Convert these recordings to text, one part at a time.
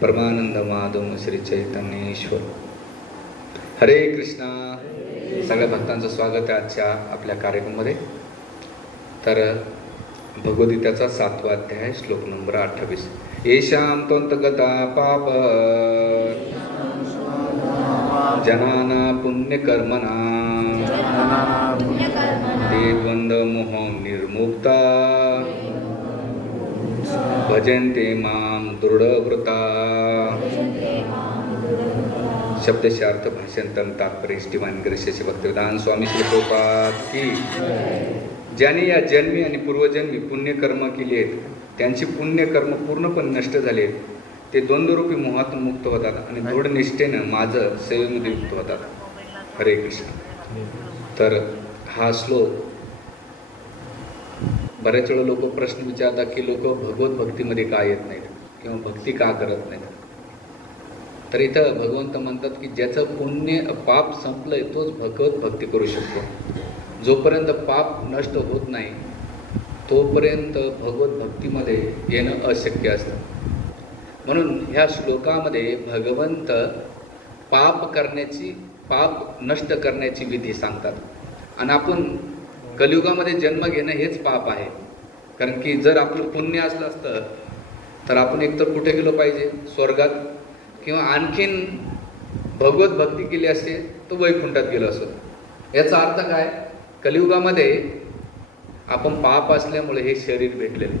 परमानंद माधव श्री चैतन्येश्वर। हरे कृष्णा। सगळ्या भक्तांचं स्वागत आहे आजच्या आपल्या कार्यक्रमामध्ये। तर भगवद्गीतेचा 7वा अध्याय श्लोक नंबर 28। येषां त्वन्तगता पाप जनाना पुण्यकर्मणा ते द्वंद्व मोह निर्मुक्ता भजन्ते मां दृढव्रता। शब्दशार्थ भाषांतर तात्पर्य डिवाइन ग्रेस भक्तिवेदांत स्वामी श्री प्रभुपाद की। ज्याने या जन्मी आणि पूर्वजन्मी पुण्यकर्म केली आहेत त्यांची पुण्यकर्म पूर्णपणे नष्ट झाले, ते द्वंद्वरूपी मोहातून मुक्त होतात आणि दृढ निष्ठेनं माझं सेवेमध्ये युक्त होतात। हरे कृष्ण। तर हा श्लोक बऱ्याच वेळा लोक प्रश्न विचारतात की लोक भगवत भक्तीमध्ये का येत नाहीत किंवा भक्ती का करत नाहीत। तर इथं भगवंत म्हणतात की ज्याचं पुण्य पाप संपलंय तोच भगवत भक्ती करू शकतो। जोपर्यंत पाप नष्ट होत नाही तोपर्यंत भगवत भक्तीमध्ये येणं अशक्य असतं। म्हणून ह्या श्लोकामध्ये भगवंत पाप नष्ट करण्याची विधी सांगतात। आणि आपण कलियुगामध्ये जन्म घेणं हेच पाप आहे। कारण की जर आपलं पुण्य असलं असतं तर आपण एकतर कुठे गेलो पाहिजे, स्वर्गात, किंवा आणखीन भगवत भक्ती केली असते तर वैकुंठात गेलो असतो। याचा अर्थ काय, कलियुगामध्ये आपण पाप असल्यामुळे हे शरीर भेटलेलं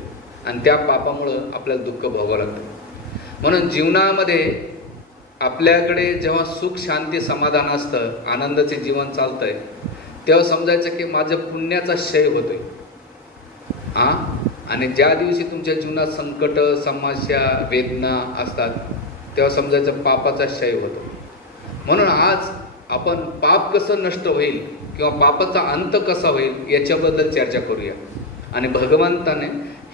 आणि त्या पापामुळं आपल्याला दुःख भोगावं लागतं। म्हणून जीवनामध्ये आपल्याकडे जेव्हा सुख शांती समाधान असतं, आनंदाचे जीवन चालतंय, तेव्हा समजायचं की माझं पुण्याचा क्षय होतोय। आणि ज्या दिवशी तुमच्या जीवनात संकट समस्या वेदना असतात तेव्हा समजायचं पापाचा क्षय होतो। म्हणून आज आपण पाप कसं नष्ट होईल किंवा पापाचा अंत कसा होईल याच्याबद्दल चर्चा करूया। आणि भगवंताने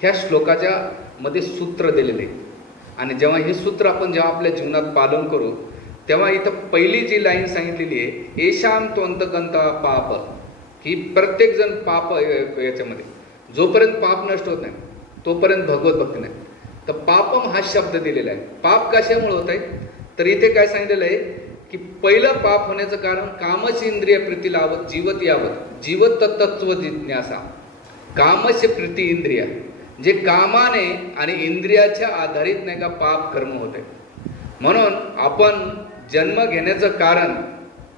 ह्या श्लोकाच्या मध्ये सूत्र दिलेले, आणि जेव्हा हे सूत्र आपण जेव्हा आपल्या जीवनात पालन करू तेव्हा इथं पहिली जी लाईन सांगितलेली आहे, येषां त्वन्तगता पाप, की प्रत्येक जण पाप याच्यामध्ये जोपर्यंत पाप नष्ट होत नाही तोपर्यंत भगवत भक्ती नाही। तर पापम हा शब्द दिलेला आहे। पाप कशामुळे होत आहे तर इथे काय सांगितलेलं आहे की पहिलं पाप होण्याचं कारण कामच इंद्रिय प्रीती लावत जीवत यावत जीवत तत्व जिज्ञासा। कामच प्रीती इंद्रिय, जे कामाने आणि इंद्रियाच्या आधारित नाही का पाप कर्म होते। म्हणून आपण जन्म घेण्याचं कारण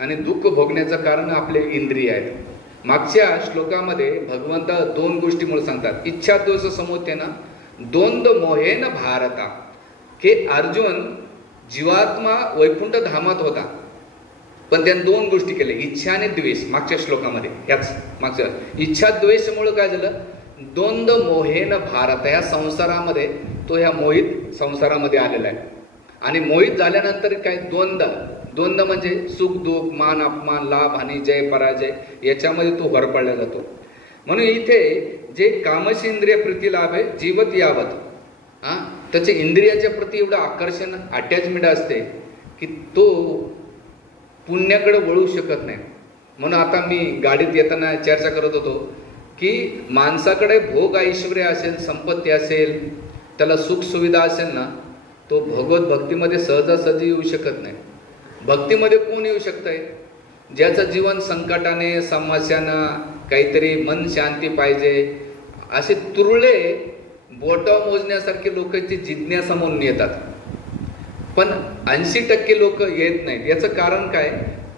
आणि दुःख भोगण्याचं कारण आपले इंद्रिय आहेत। मागच्या श्लोकामध्ये भगवंत 2 गोष्टीमुळे सांगतात, इच्छा दोष समुत्थेन द्वंद्व मोहेन भारता, की अर्जुन जीवात्मा वैकुंठ धामात होता पण त्याने 2 गोष्टी केल्या, इच्छा आणि द्वेष। मागच्या श्लोकामध्ये ह्याच मागच्या इच्छा द्वेषामुळे काय झालं, द्वंद्व मोहेन भारत, ह्या संसारामध्ये तो ह्या मोहित संसारामध्ये आलेला आहे। आणि मोहित झाल्यानंतर काय द्वंद्व म्हणजे सुख दुःख मान अपमान लाभ हानी जय पराजय याच्यामध्ये तो भर पडला जातो। म्हणून इथे जे कामश इंद्रिय प्रती लाभ आहे जीवत यावत, त्याच्या इंद्रियाच्या प्रती एवढं आकर्षण अटॅचमेंट असते की तो पुण्याकडे वळू शकत नाही। म्हणून आता मी गाडीत येताना चर्चा करत होतो की माणसाकडे भोग ऐश्वर्य असेल, संपत्ती असेल, त्याला सुख सुविधा असेल ना, तो भगवत भक्तीमध्ये सहजासहजी येऊ शकत नाही। भक्तीमध्ये कोण येऊ शकतंय, ज्याचं जीवन संकटाने समस्यानं काहीतरी मन शांती पाहिजे, असे तुरळे बोटा मोजण्यासारखे लोकांची जिज्ञासा म्हणून येतात, पण 80% लोक येत नाहीत। याचं कारण काय,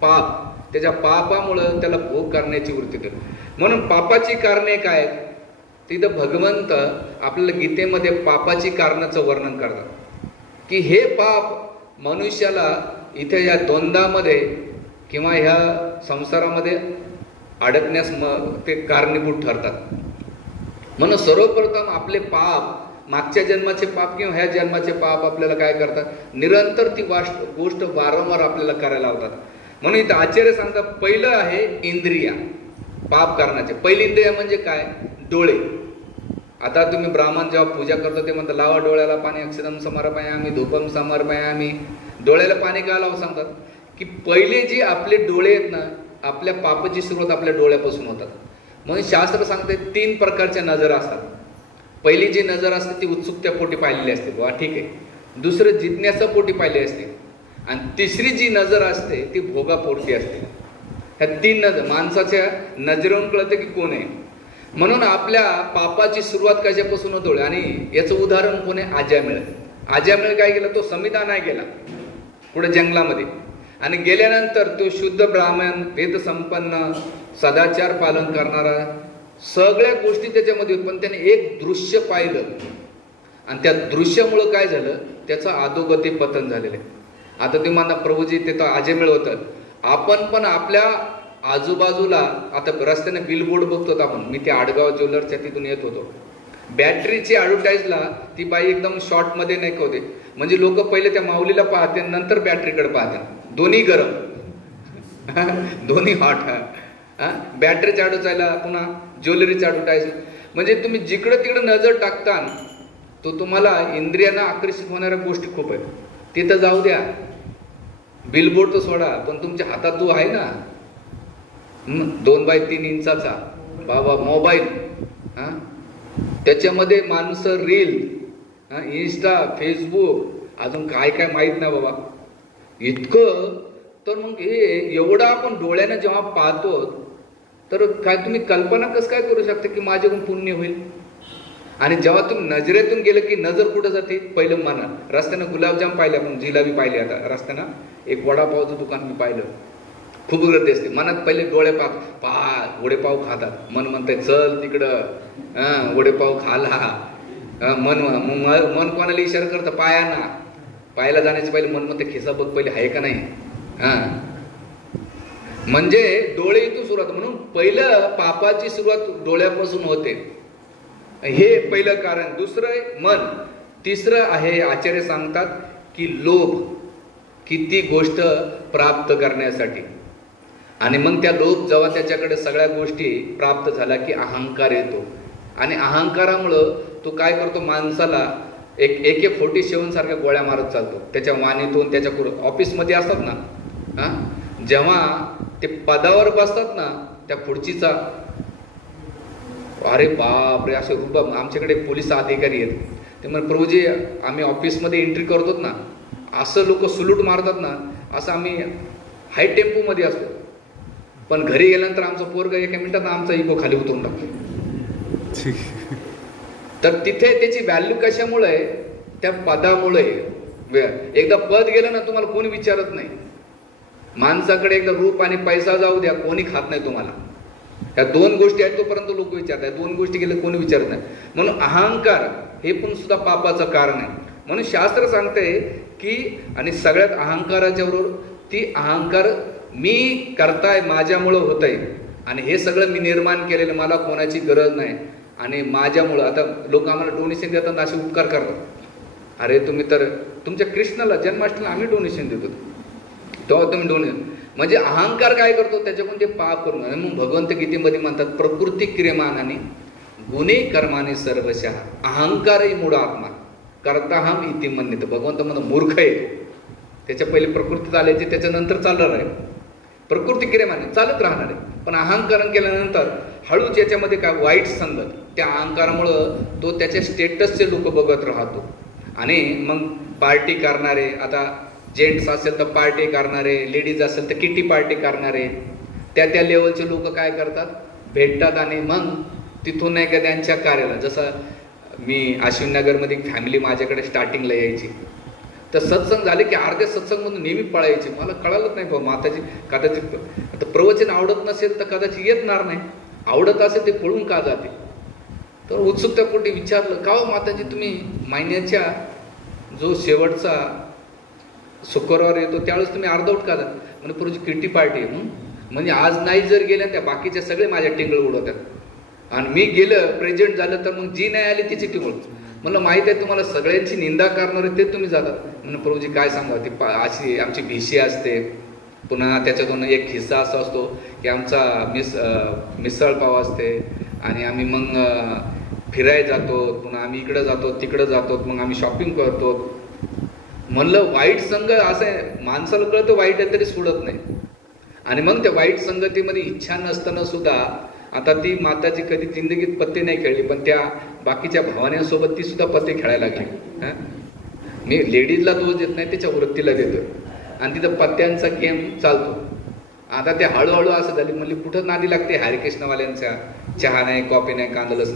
पाप। त्याच्या पापामुळं त्याला भोग करण्याची वृत्ती होते। म्हणून पापाची कारणे काय, तिथं भगवंत आपल्याला गीतेमध्ये पापाची कारणाचं वर्णन करतात की हे पाप मनुष्याला इथे या द्वंद्वामध्ये किंवा ह्या संसारामध्ये अडकण्यास ते कारणीभूत ठरतात। म्हणून सर्वप्रथम आपले पाप, मागच्या जन्माचे पाप किंवा ह्या जन्माचे पाप आपल्याला काय करतात, निरंतर ती गोष्ट वारंवार आपल्याला करायला लावतात। म्हणून इथं आचार्य सांगतात पहिलं आहे इंद्रिया पाप करण्याचे। पहिली इंद्रिया म्हणजे काय, डोळे। आता तुम्ही ब्राह्मण जेव्हा पूजा करतो ते म्हणतात लावा डोळ्याला पाणी, अक्षरम समर्पयामी धूपम समर्पयामी। डोळ्याला पाणी का लावा सांगतात की पहिले जे आपले डोळे आहेत ना, आपल्या पापाची सुरुवात आपल्या डोळ्यापासून होतात। म्हणून शास्त्र सांगते 3 प्रकारच्या नजर असतात। पहिली जी नजर असते ती उत्सुकतेपोटी पाहिलेली असते, वा ठीक आहे, दुसरं जिज्ञासापोटी पाहिले असते, आणि तिसरी जी नजर असते ती भोगापोटी असते. ह्या 3 नजर माणसाच्या नजरेवरून कळतं की कोण आहे. म्हणून आपल्या पापाची सुरुवात कशापासून होतो, आणि याचं उदाहरण कोण आहे? आज्यामेळ. आज्यामेळ काय केलं? तो समिधा नाही गेला पुढे जंगलामध्ये, आणि गेल्यानंतर तो शुद्ध ब्राह्मण, वेद संपन्न, सदाचार पालन करणारा, सगळ्या गोष्टी त्याच्यामध्ये होत, पण त्याने एक दृश्य पाहिलं, आणि त्या दृश्यामुळं काय झालं? त्याचं अधोगती पतन झालेलं आहे. आता तुम्ही म्हणता प्रभूजी ते तर आजेमेळ होतं. आपण पण आपल्या आजूबाजूला आता रस्त्याने बिलबोर्ड बघतो आपण. मी ते आडगाव ज्वेलर्सच्या तिथून येत होतो. बॅटरीची ॲडव्हर्टाईजला ती बाई एकदम शॉर्टमध्ये नाही होते, म्हणजे लोक पहिले त्या माऊलीला पाहते नंतर बॅटरीकडे पाहते. दोन्ही गरम दोन्ही हॉट. बॅटरीची ॲडव्हर्टाईजला पुन्हा ज्वेलरीची ॲडव्हर्टाईज. म्हणजे तुम्ही जिकडं तिकडं नजर टाकता तो तुम्हाला इंद्रियांना आकर्षित होणाऱ्या गोष्टी खूप आहेत. तिथं जाऊ द्या, बिलबोर्ड तर सोडा, पण तुमच्या हातात जो आहे ना 2x3 इंचाचा बाबा मोबाईल, त्याच्यामध्ये माणसं रील, इंस्टा, फेसबुक, अजून काय काय माहीत नाही बाबा इतकं. तर मग हे एवढं आपण डोळ्यानं जेव्हा पाहतो तर काय तुम्ही कल्पना कसं काय करू शकता की माझ्याकडून पुण्य होईल? आणि जेव्हा तुम्ही नजरेतून गेलं की नजर कुठं जाते? पहिलं मना. रस्त्यानं गुलाबजाम पाहिले, आपण जिलाबी पाहिली. आता रस्त्यानं एक वडापावचं दुकान मी पाहिलं, खूप गर्दी असते. मनात पहिले डोळे वडेपाव खातात, मन म्हणतंय चल तिकडं वडेपाव खाला. मन कोणाला इशारा करतं? पायाना. पायाला जाण्याचे पहिले मन म्हणते खिसा बघ पहिले आहे का नाही. म्हणजे डोळे इथून सुरुवात. म्हणून पहिलं पापाची सुरुवात डोळ्यापासून होते, हे पहिलं कारण. दुसरं मन. तिसरं आहे आचार्य सांगतात की लोभ, किती गोष्ट प्राप्त करण्यासाठी. आणि मग त्या लोभ जेव्हा त्याच्याकडे सगळ्या गोष्टी प्राप्त झाल्या की अहंकार येतो, आणि अहंकारामुळं तो काय करतो? माणसाला AK-47 सारख्या गोळ्या मारत चालतो त्याच्या वाणीतून. त्याच्या ऑफिसमध्ये असतात ना, जेव्हा ते पदावर बसतात ना त्या खुर्चीचा, अरे बाप रे, असे रूप. आमच्याकडे पोलीस अधिकारी आहेत, ते म्हणजे प्रभूजी आम्ही ऑफिसमध्ये एंट्री करतो ना, असं लोक सुलूट मारतात ना, असं आम्ही हाय टेम्पोमध्ये असतो. पण घरी गेल्यानंतर आमचं पोरग 1 मिनिटात आमचा इगो खाली उतरून टाकतो. तर तिथे त्याची व्हॅल्यू कशामुळे? त्या पदामुळे. एकदा पद गेलं ना तुम्हाला कोणी विचारत नाही. माणसाकडे एकदा रूप आणि पैसा जाऊ द्या, कोणी खात नाही तुम्हाला. ह्या 2 गोष्टी आहेत तोपर्यंत लोक विचारतात. 2 गोष्टी गेल्या कोणी विचारत नाही. म्हणून अहंकार हे पण सुद्धा पापाचं कारण आहे. म्हणून शास्त्र सांगते की, आणि सगळ्यात अहंकाराच्या बरोबर ती अहंकार मी करताय, माझ्यामुळं होत आहे, आणि हे सगळं मी निर्माण केलेलं, मला कोणाची गरज नाही, आणि माझ्यामुळं. आता लोक आम्हाला डोनेशन देतात, असे उपकार करतात. अरे तुम्ही तर तुमच्या कृष्णाला जन्माष्टमीला आम्ही डोनेशन देतो, तेव्हा तुम्ही डोनेशन. म्हणजे अहंकार काय करतो? त्याच्याकडून ते पाप करून. मग भगवंत गीतेमध्ये म्हणतात प्रकृती क्रियमानाने गुन्हे कर्माने सर्वशः अहंकारही मूढ आत्मा करता हम इति म्हणणे. तर भगवंत म्हणतो मूर्ख आहे, त्याच्या पहिले प्रकृतीत आल्याचे त्याच्यानंतर चालणार आहे. प्रकृती क्रियमाने चालत राहणार आहे, पण अहंकरण केल्यानंतर हळूच याच्यामध्ये काय वाईट संगत, त्या अहंकारामुळं तो त्याच्या स्टेटसचे लोक बघत राहतो. आणि मग पार्टी करणारे, आता जेंट्स असेल तर पार्टी करणारे, लेडीज असेल तर किटी पार्टी करणारे, त्या लेवलचे लोक काय करतात? भेटतात, आणि मग तिथून नाही का त्यांच्या कार्याला. जसं मी अश्विननगरमध्ये एक फॅमिली माझ्याकडे स्टार्टिंगला यायची, तर सत्संग झाले की अर्ध्या सत्संगमधून नेहमी पळायचे. मला कळालंच नाही बाबा, माताजी कदाचित आता प्रवचन आवडत नसेल तर कदाचित येणार नाही, आवडत असेल ते पळून का जाते. तर उत्सुकतापोटी विचारलं, का हो माताजी तुम्ही महिन्याच्या जो शेवटचा शुक्रवार येतो त्यावेळेस तुम्ही अर्धवट का जात? म्हणजे पुढची किटी पार्टी आहे. म्हणजे आज नाही जर गेल्या त्या बाकीच्या सगळे माझ्या टिंगळ उडवतात, आणि मी गेलं प्रेझेंट झालं तर मग जी नाही आली तिची टिंगळ. म्हणलं माहीत आहे तुम्हाला सगळ्यांची निंदा करणारे ते तुम्ही जातात. म्हणून प्रभूजी काय सांगा, ती अशी आमची भिशी असते, पुन्हा त्याच्यातून एक हिस्सा असा असतो की आमचा मिसळ पाव असते, आणि आम्ही मग फिरायला जातो, पुन्हा आम्ही इकडं जातो तिकडं जातो, मग आम्ही शॉपिंग करतो. म्हणलं वाईट संग असं आहे, माणसाला कळतं वाईट आहे तरी सोडत नाही. आणि मग त्या वाईट संगतीमध्ये इच्छा नसताना सुद्धा, आता ती माताजी कधी जिंदगीत पत्ते नाही खेळली, पण त्या बाकीच्या भावनांसोबत ती सुद्धा पत्ते खेळायला लागली. मी लेडीजला दोष देत नाही, त्याच्या वृत्तीला देतो. आणि तिथं पत्त्यांचा गेम चालतो. आता ते हळूहळू असं झाली, म्हणली कुठं नादी लागते हरिकृष्णवाल्यांच्या, चहा नाही, कॉफी नाही, कांदा लसूण.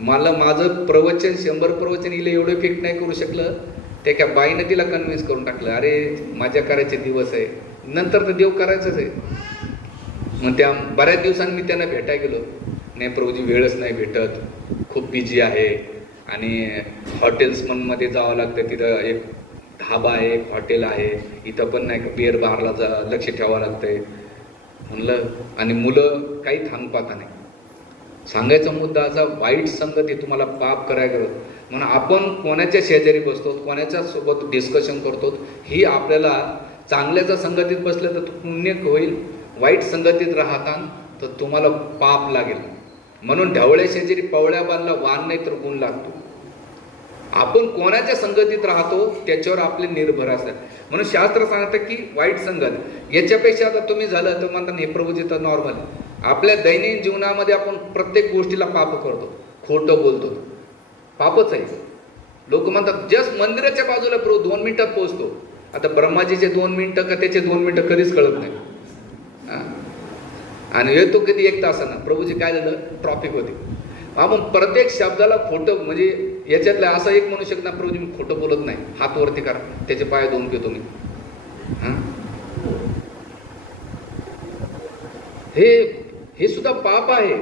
मला माझं प्रवचन 100 प्रवचन इले एवढं फिट नाही करू शकलं, त्या एका बाईनं तिला कन्व्हिन्स करून टाकलं, अरे मजा करायचे दिवस आहे, नंतर तर देव करायचंच आहे. मग त्या बऱ्याच दिवसांनी मी त्यांना भेटायला गेलो. नाही प्रभूजी वेळच नाही भेटत, खूप बिझी आहे आणि हॉटेल्समध्ये जावं लागतं, तिथं एक धाबा आहे, एक हॉटेल आहे, इथं पण नाही का बिअर बारला लक्ष ठेवावं लागतंय म्हणलं. आणि मुलं काही थांब पाहता नाही. सांगायचा मुद्दा असा, वाईट संगत हे तुम्हाला पाप करायला करत. म्हणून आपण कोणाच्या शेजारी बसतो, कोणाच्या सोबत डिस्कशन करतो, ही आपल्याला चांगल्याच्या संगतीत बसलं तर पुण्य होईल, वाईट संगतीत राहता तर तुम्हाला पाप लागेल. म्हणून ढवळ्या शेजारी पवळ्या बांधला वान नाही तर गुण लागतो. आपण कोणाच्या संगतीत राहतो त्याच्यावर आपले निर्भर असतात. म्हणून शास्त्र सांगतं की वाईट संगत याच्यापेक्षा आता तुम्ही झालं तर म्हणतात हे प्रभूजी तर नॉर्मल. आपल्या दैनंदिन जीवनामध्ये आपण प्रत्येक गोष्टीला पाप करतो, खोटं बोलतो, पापच आहे. लोक म्हणतात जस्ट मंदिराच्या बाजूला प्रभू 2 मिनिटात पोहोचतो. आता ब्रह्माजीचे 2 मिनिटं का त्याचे 2 मिनिटं कधीच कळत नाही. आणि येतो कधी 1 तासानं. प्रभूजी काय झालं, ट्रॉफिक होती. आपण प्रत्येक शब्दाला खोटं, म्हणजे याच्यातलं असं एक म्हणू शकणार प्रभूजी मी खोटं बोलत नाही, हात वरती करा, त्याचे पाय धुवून घेतो मी. हे सुद्धा पाप आहे.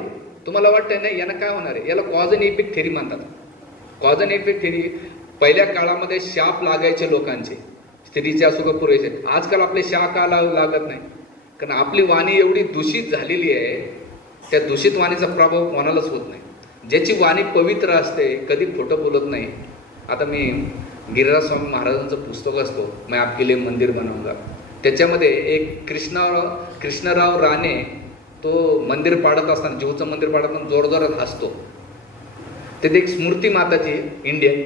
तुम्हाला वाटतंय नाही यानं काय होणार आहे, याला कॉज अँड इफेक्ट थेरी म्हणतात. कॉज अँड इफेक्ट थेरी, पहिल्या काळामध्ये शाप लागायचे लोकांचे, स्त्रीच्या असो का पुरुषाचे. आजकाल आपले शाप का लागत नाही, कारण आपली वाणी एवढी दूषित झालेली आहे, त्या दूषित वाणीचा प्रभाव कोणालाच होत नाही. ज्याची वाणी पवित्र असते, कधी खोटं बोलत नाही. आता मी गिरिराज स्वामी महाराजांचं पुस्तक असतो, मैं आपके लिए मंदिर बनवूंगा, त्याच्यामध्ये एक कृष्णराव राणे तो मंदिर पाडत असताना, जीवचं मंदिर पाडताना जोरदारात हसतो. तिथे एक स्मृती माताची इंडियन,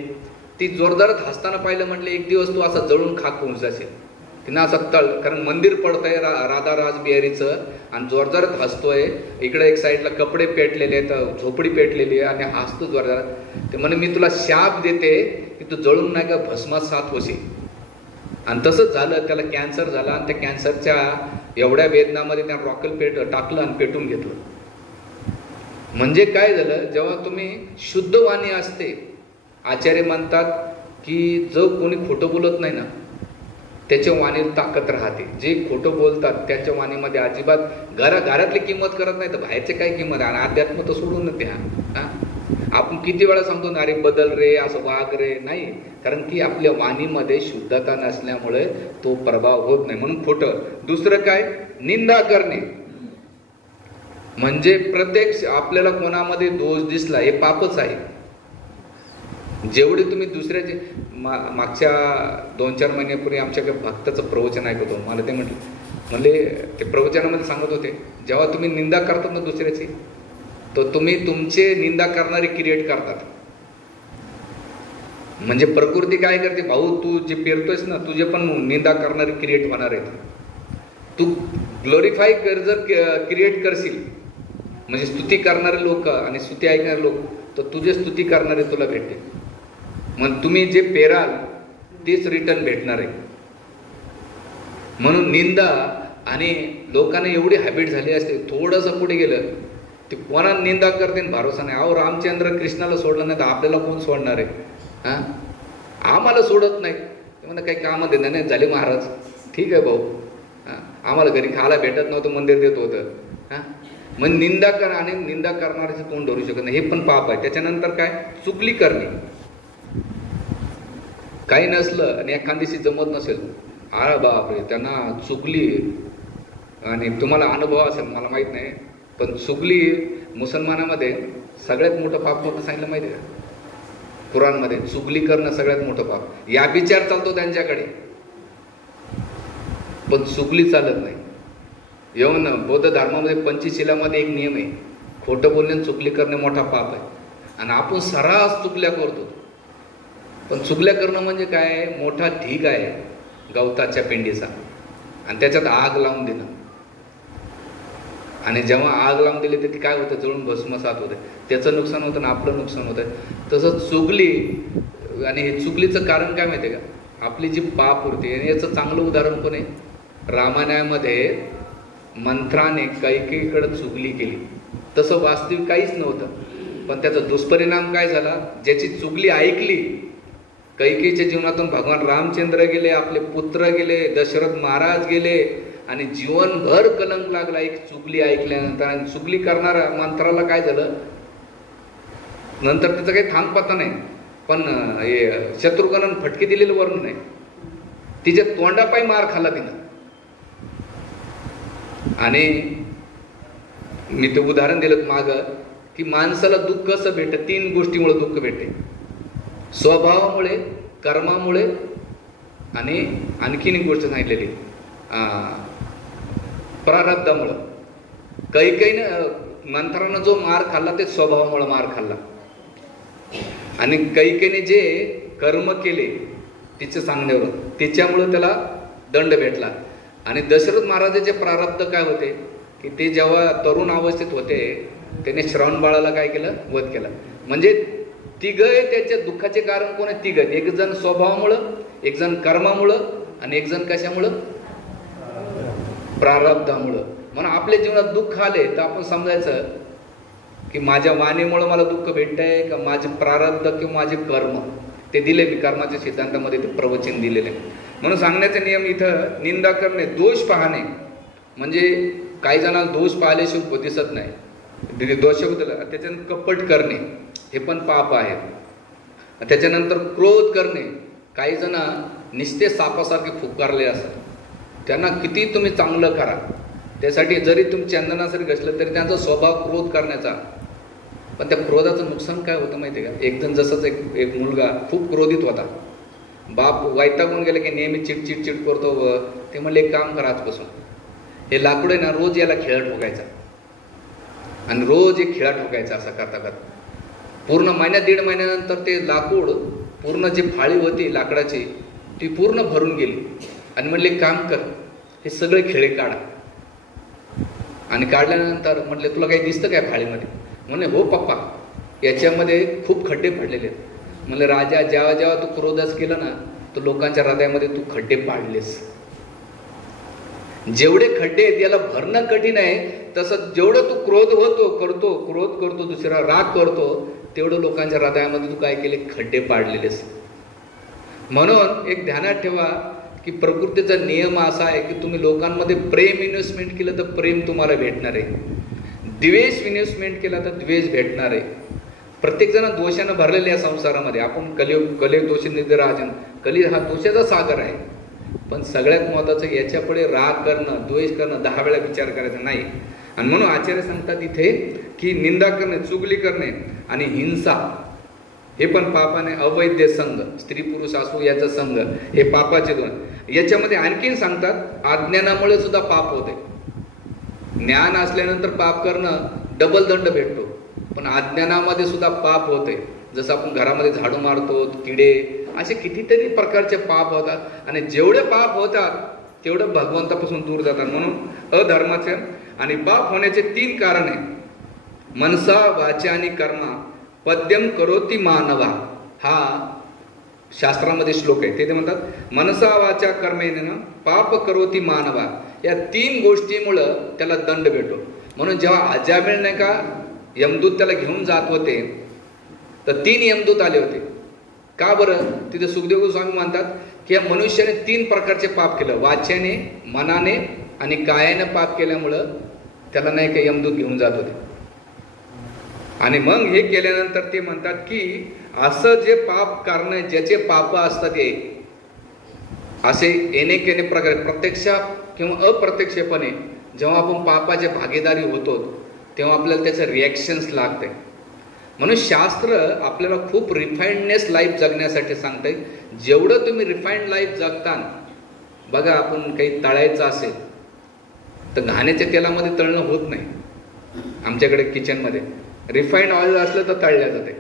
ती जोरदारात हसताना पाहिलं, म्हटलं एक दिवस तू असा जळून खाक होऊन जाशील. तिनं असं तळ, कारण मंदिर पडतंय राधा राजबिहारीचं आणि जोरदारात हसतोय. इकडे एक साईडला कपडे पेटलेले आहेत, झोपडी पेटलेली आहे आणि हसतो जोरदारात. ते म्हणे मी तुला शाप देते की तू जळून नाही का भस्मासात होशील. आणि तसंच झालं, त्याला कॅन्सर झाला आणि त्या कॅन्सरच्या एवढ्या वेदनामध्ये त्या रॉकेल टाकलं आणि पेटून घेतलं. म्हणजे काय झालं, जेव्हा तुम्ही शुद्ध वाणी असते, आचार्य म्हणतात की जो कोणी खोटं बोलत नाही ना त्याच्या वाणीत ताकद राहते. जे खोटं बोलतात त्याच्या वाणीमध्ये अजिबात घरातली किंमत करत नाही, तर बाहेरचे काय किंमत. आणि अध्यात्म तर सोडून द्या. आपण किती वेळा सांगतो ना, अरे बदल रे, असं वाग रे, नाही. कारण की आपल्या वाणीमध्ये शुद्धता नसल्यामुळे तो प्रभाव होत नाही, म्हणून खोटं. दुसरं काय, निंदा करणे. म्हणजे प्रत्येक आपल्याला कोणामध्ये दोष दिसला हे पापच आहे. जेवढे तुम्ही दुसऱ्याचे, मागच्या 2-4 महिन्यापूर्वी आमच्याकडे भक्ताचं प्रवचन ऐकतो. मला ते म्हणले ते प्रवचनामध्ये सांगत होते, जेव्हा तुम्ही निंदा करतात ना दुसऱ्याची, तर तुम्ही तुमचे निंदा करणारे क्रिएट करतात. म्हणजे प्रकृती काय करते, भाऊ तू जे पेरतोयस ना, तुझे पण निंदा करणारे क्रिएट होणार आहेत. तू ग्लोरीफाय जर क्रिएट करशील, म्हणजे स्तुती करणारे लोक आणि स्तुती ऐकणारे लोक, तर तुझे स्तुती करणारे तुला भेटतील. मग तुम्ही जे पेराल तेच रिटर्न भेटणार आहे. म्हणून निंदा, आणि लोकांना एवढी हॅबिट झाली असते, थोडंसं पुढे गेलं ते कोणा निंदा करते भरोसा नाही. अहो रामचंद्र कृष्णाला सोडलं नाही तर आपल्याला कोण सोडणार आहे. आम्हाला सोडत नाही, ते म्हणा काही कामं देणार नाही झाले महाराज. ठीक आहे भाऊ, आम्हाला घरी खायला भेटत नव्हतं, मंदिर देत होतं. मग निंदा कर, आणि निंदा करणाऱ्याचं तोंड धरू शकत नाही, हे पण पाप आहे. त्याच्यानंतर काय, चुगली करणे. काही नसलं आणि एखादीशी जमत नसेल, आ बापरे त्यांना चुगली. आणि तुम्हाला अनुभव असेल, मला माहीत नाही, पण चुगली मुसलमानामध्ये सगळ्यात मोठं पाप कोणतं सांगितलं माहिती आहे का? कुराणमध्ये चुगली करणं सगळ्यात मोठं पाप. या विचार चालतो त्यांच्याकडे, पण चुगली चालत नाही. येऊन बौद्ध धर्मामध्ये पंचशीलामध्ये एक नियम आहे, खोटं बोलणे चुगली करणे मोठा पाप आहे. आणि आपण सर्रास चुगल्या करतो. पण चुगल्या करणं म्हणजे काय, मोठा ढीग आहे गवताच्या पेंडीचा, आणि त्याच्यात आग लावून देणं. आणि जेव्हा आग लावून दिली तर ती काय होतं, जळून भस्मसात होते. त्याचं नुकसान होतं आणि आपलं नुकसान होतं. तसंच चुगली, आणि हे चुगलीचं कारण काय माहिती आहे का, आपली जी पापवृत्ती, आणि याचं चांगलं उदाहरण पण आहे रामायणामध्ये. मंथराने कैकेयीकडे चुगली केली, तसं वास्तविक काहीच नव्हतं, पण त्याचा दुष्परिणाम काय झाला? ज्याची चुगली ऐकली, कैकेयीच्या जीवनातून भगवान रामचंद्र गेले, आपले पुत्र गेले, दशरथ महाराज गेले, आणि जीवनभर कलंक लागला एक चुगली ऐकल्यानंतर. आणि चुगली करणारा मंथराला काय झालं नंतर त्याचं काही थांगपत्ता नाही, पण शत्रुघ्नानं फटके दिलेलं वर्णन नाही, तिच्या तोंडापायी मार खाल्ला तिनं. आणि मी ते उदाहरण दिलं माग की माणसाला दुःख कसं भेटतं? 3 गोष्टीमुळे दुःख भेटते: स्वभावामुळे, कर्मामुळे, आणि आणखीन एक गोष्ट सांगितलेली प्रारब्धामुळं. कैकेयीनं मंथरानं जो मार खाल्ला ते स्वभावामुळे मार खाल्ला, आणि कैकेयीने जे कर्म केले तिच्या सांगण्यावर त्याच्यामुळं त्याला दंड भेटला. आणि दशरथ महाराजाचे प्रारब्ध काय होते की ते जेव्हा तरुण अवस्थेत होते त्याने श्रावण बाळाला काय केलं? वध केला. म्हणजे तिघं त्याच्या दुःखाचे कारण कोण आहे? तिघं. एक जण स्वभावामुळं, एक जण कर्मामुळं, आणि एक जण कशामुळं? प्रारब्धामुळं. म्हणून आपल्या जीवनात दुःख आले तर आपण समजायचं की माझ्या वाणीमुळं मला दुःख भेटतंय का माझे प्रारब्ध किंवा माझे कर्म? ते दिले मी कर्माच्या सिद्धांतामध्ये ते प्रवचन दिलेले. म्हणून सांगण्याचा नियम इथं निंदा करणे, दोष पाहणे, म्हणजे काही जणांना दोष पाहिल्याशिवाय दिसत नाही, दोषबद्दल. त्याच्यानंतर कपट करणे हे पण पाप आहे. त्याच्यानंतर क्रोध करणे, काही जण निस्ते सापासारखे फुकारले असतात, त्यांना किती तुम्ही चांगलं करा त्यासाठी जरी तुम्ही चंदनासरी घसलं तरी त्यांचा स्वभाव क्रोध करण्याचा. पण त्या क्रोधाचं नुकसान काय होतं माहिती आहे का? एक जण जसंच एक मुलगा खूप क्रोधित होता, बाप वैतागून गेले की नेहमी चिडचिड करतो, ते म्हणले एक काम करा आजपासून, हे लाकूड आहे ना रोज याला खिळा ठोकायचा, आणि रोज एक खिळा ठोकायचा. असं करता करता पूर्ण महिन्यात 1.5 महिन्यानंतर ते लाकूड पूर्ण जी फाळी होती लाकडाची ती पूर्ण भरून गेली. आणि म्हणले काम कर, हे सगळे खिळे काढा. आणि काढल्यानंतर म्हटले तुला काही दिसतं काय फाळीमध्ये? म्हणले हो पप्पा, याच्यामध्ये खूप खड्डे पडलेले आहेत. म्हणले राजा, जेव्हा जेव्हा तू क्रोधच केलं ना तर लोकांच्या हृदयामध्ये तू खड्डे पाडलेस. जेवढे खड्डे आहेत याला भरणं कठीण आहे, तसं जेवढं तू क्रोध करतो दुसरा राग करतो, तेवढं लोकांच्या हृदयामध्ये तू काय केले? खड्डे पाडलेलेस. म्हणून एक ध्यानात ठेवा की प्रकृतीचा नियम असा आहे की तुम्ही लोकांमध्ये प्रेम इन्व्हेस्टमेंट केलं तर प्रेम तुम्हाला भेटणार आहे, द्वेष इन्व्हेस्टमेंट केला तर द्वेष भेटणार आहे. प्रत्येक जण दोषानं भरलेले या संसारामध्ये. आपण कलियुग दोषी निधराजन, कली हा दोषाचा सागर आहे. पण सगळ्यात महत्त्वाचं याच्यापुढे राग करणं, द्वेष करणं 10 वेळा विचार करायचा नाही. आणि म्हणून आचार्य सांगतात इथे की निंदा करणे, चुगली करणे आणि हिंसा हे पण पापाने. अवैध संघ, स्त्री पुरुष असो याचा संघ, हे पापाचे दोन. याच्यामध्ये आणखीन सांगतात अज्ञानामुळे सुद्धा पाप होते. ज्ञान असल्यानंतर पाप करणं डबल दंड भेटतो, पण अज्ञानामध्ये सुद्धा पाप होते. जसं आपण घरामध्ये झाडू मारतो, किडे, असे कितीतरी प्रकारचे पाप होतात. आणि जेवढे पाप होतात तेवढं भगवंतापासून दूर जातात. म्हणून अधर्माचे आणि पाप होण्याचे 3 कारणे: मनसा, वाचा आणि कर्मा. पद्यम करोती मानवा, हा शास्त्रामध्ये श्लोक आहे. ते म्हणतात मनसा वाचा कर्मेन पाप करोती मानवा. या 3 गोष्टीमुळं त्याला दंड भेटतो. म्हणून जेव्हा अजामिळ नाही का यमदूत त्याला घेऊन जात होते तर 3 यमदूत आले होते. का बरं? तिथे सुखदेव गोस्वामी म्हणतात की या मनुष्याने 3 प्रकारचे पाप केलं, वाच्याने, मनाने आणि कायाने पाप केल्यामुळं त्याला नाही का यमदूत घेऊन जात होते. आणि मग हे केल्यानंतर ते म्हणतात की असं जे पाप करणं, ज्याचे पाप असतात ते असे येणे प्रकारे प्रत्यक्ष किंवा अप्रत्यक्षपणे जेव्हा आपण पापाचे भागीदारी होतो तेव्हा आपल्याला त्याचं रिॲक्शन्स लागते. म्हणून शास्त्र आपल्याला खूप रिफाइंडनेस लाईफ जगण्यासाठी सांगते. जेवढं तुम्ही रिफाइंड लाईफ जगता, बघा आपण काही तळायचं असेल तर घाण्याच्या तेलामध्ये तळणं होत नाही. आमच्याकडे किचनमध्ये रिफाइंड ऑइल असलं तर तळल्या जाते.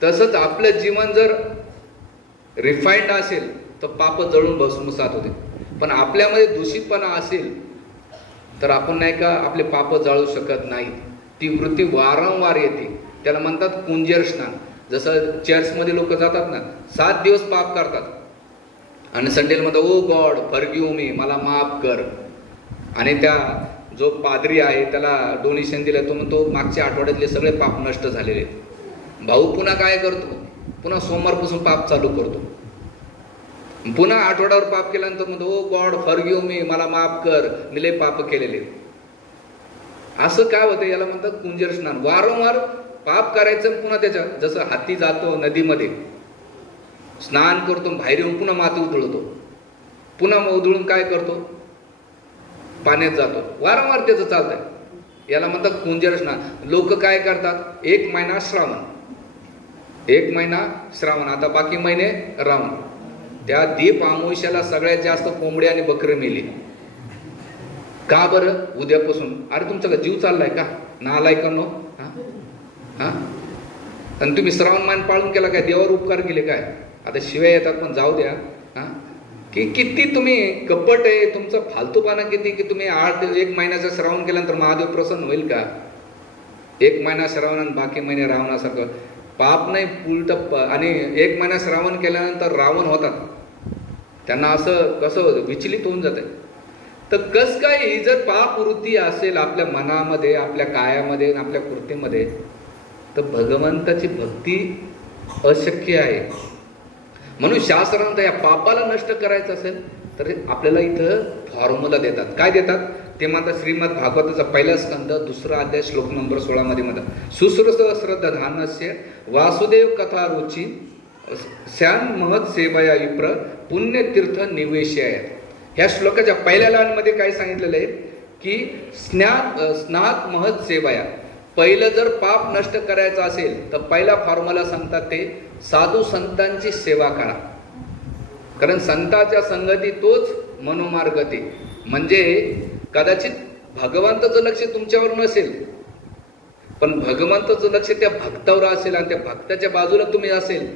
तसंच आपलं जीवन जर रिफाइंड असेल तर पाप जळून भस्मसात होते. पण आपल्यामध्ये दूषितपणा असेल तर आपण नाही का आपले पाप जाळू शकत नाही. ती वृत्ती वारंवार येते. त्याला म्हणतात कुंजेर स्नान. जसं चर्चमध्ये लोक जातात ना, 7 दिवस पाप करतात आणि संडेला म्हणतो ओ गॉड फॉरगिव्ह मी, मला माफ कर. आणि त्या जो पादरी आहे त्याला डोनेशन दिलं, तो म्हणतो मागच्या आठवड्यातले सगळे पाप नष्ट झालेले. भाऊ पुन्हा काय करतो, पुन्हा सोमवारपासून पाप चालू करतो. पुन्हा आठवड्यावर पाप केल्यानंतर म्हणतो ओ गॉड फॉरगिव्ह मी, मला माफ कर, मी लय पाप केलेले. असं काय होतं, याला म्हणतात कुंजर स्नान. वारंवार पाप करायचं, पुन्हा त्याच्या जसं हाती जातो नदीमध्ये स्नान करतो, बाहेर येऊन पुन्हा माती उधळतो, पुन्हा उधळून काय करतो, पाण्यात जातो, वारंवार त्याचं चालतंय. याला म्हणतात कुंजर स्नान. लोक काय करतात, 1 महिना श्रावण, 1 महिना श्रावण, आता बाकी महिने रावण. त्या दीप अमावस्याला सगळ्यात जास्त कोंबडी आणि बकरी मेली. का बरं? उद्यापासून. अरे तुमचा जीव चाललाय का नालायकांनो? हा, आणि तुम्ही श्रावण महिना पाळून केला काय, देवावर उपकार केले काय? आता शिव्या येतात पण जाऊ द्या. हा, की किती तुम्ही कपट आहे तुमचं, फालतूपणा किती, की तुम्ही 1 महिन्याचं श्रावण केल्यानंतर महादेव प्रसन्न होईल का? 1 महिना श्रावण आणि बाकी महिने रावणासारखं पाप नाही उलट. आणि 1 महिना श्रावण केल्यानंतर रावण होतात, त्यांना असं कसं विचलित होऊन जाते. तर कस काय ही जर पाप वृत्ती असेल आपल्या मनामध्ये, आपल्या कायामध्ये, आपल्या कृतीमध्ये, तर भगवंताची भक्ती अशक्य आहे. म्हणून शास्त्रांत या पापाला नष्ट करायचं असेल तर आपल्याला इथं फॉर्म्युला देतात. काय देतात ते म्हणतात, श्रीमद भागवताचा 1 स्कंद 2 अध्याय श्लोक नंबर 16 मध्ये म्हणतात, शुश्रूषा श्रद्धानस्य वासुदेव कथा रुची श्याम महत सेवया विप्र पुण्यतीर्थ निवेशय. ह्या श्लोकाच्या पहिल्या लाईनमध्ये काय सांगितलेलं आहे की स्नात महत सेवया. पहिलं जर पाप नष्ट करायचं असेल तर पहिला फॉर्म्युला सांगतात ते साधू संतांची सेवा करा. कारण संतांच्या संगती तोच मनोमार्गते. म्हणजे कदाचित भगवंताचं लक्ष तुमच्यावर नसेल, पण भगवंताचं लक्ष त्या भक्तावर असेल आणि त्या भक्ताच्या बाजूला तुम्ही असेल,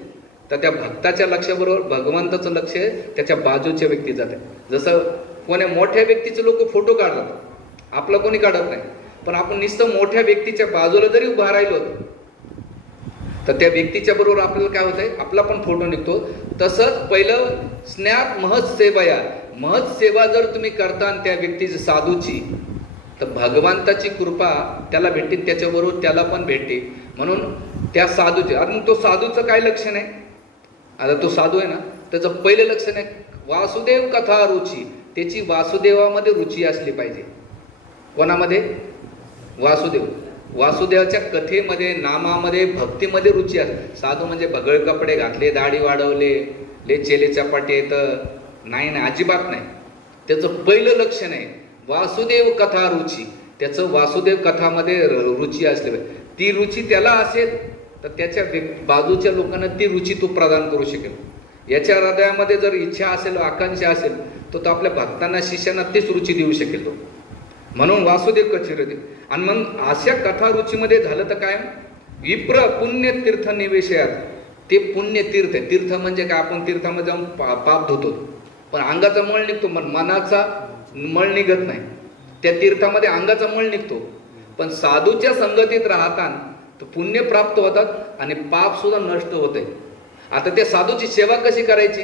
तर त्या भक्ताच्या लक्षाबरोबर भगवंताचं लक्ष त्याच्या बाजूच्या व्यक्ती जाते. जसं कोण्या मोठ्या व्यक्तीचे लोक फोटो काढतात, आपलं कोणी काढत नाही, पण आपण नुसतं मोठ्या व्यक्तीच्या बाजूला जरी उभा राहिलो तर त्या व्यक्तीच्या बरोबर आपल्याला काय होतंय, आपला पण फोटो निघतो. तसंच पहिलं स्नात महत सेवया, महत सेवा जर तुम्ही करता त्या व्यक्तीची साधूची, तर भगवंताची कृपा त्याला भेटते, त्याच्याबरोबर त्याला पण भेटते. म्हणून त्या साधूचे, आणि तो साधूचं काय लक्षण आहे, आता तो साधू आहे ना, त्याचं पहिलं लक्षण आहे वासुदेव कथा रुची. त्याची वासुदेवामध्ये रुची असली पाहिजे. कोणामध्ये? वासुदेव. वासुदेवाच्या कथेमध्ये, नामामध्ये, भक्तीमध्ये रुची असते. साधू म्हणजे भगळ कपडे घातले, दाढी वाढवले, ले चेले चपाटे येतं, नाही नाही, अजिबात नाही. त्याचं पहिलं लक्षण आहे वासुदेव कथा रुची. त्याचं वासुदेव कथामध्ये रुची असली पाहिजे. ती रुची त्याला असेल तर त्याच्या बाजूच्या लोकांना ती रुची तो प्रदान करू शकेल. याच्या हृदयामध्ये जर इच्छा असेल, आकांक्षा असेल, तर तो आपल्या भक्तांना, शिष्यांना तीच रुची देऊ शकेल तो. म्हणून वासुदेव कचिरते. आणि मग अशा कथा रुचीमध्ये झालं तर काय, विप्र पुण्य तीर्थ निवेशयात. ते पुण्य तीर्थ आहे. तीर्थ म्हणजे काय, आपण तीर्थामध्ये जाऊन पाप धुतो, पण अंगाचा मळ निघतो, मनाचा मळ निघत नाही. त्या तीर्थामध्ये अंगाचा मळ निघतो, पण साधूच्या संगतीत राहताना तर पुण्य प्राप्त होतात आणि पाप सुद्धा नष्ट होते. आता त्या साधूची सेवा कशी करायची,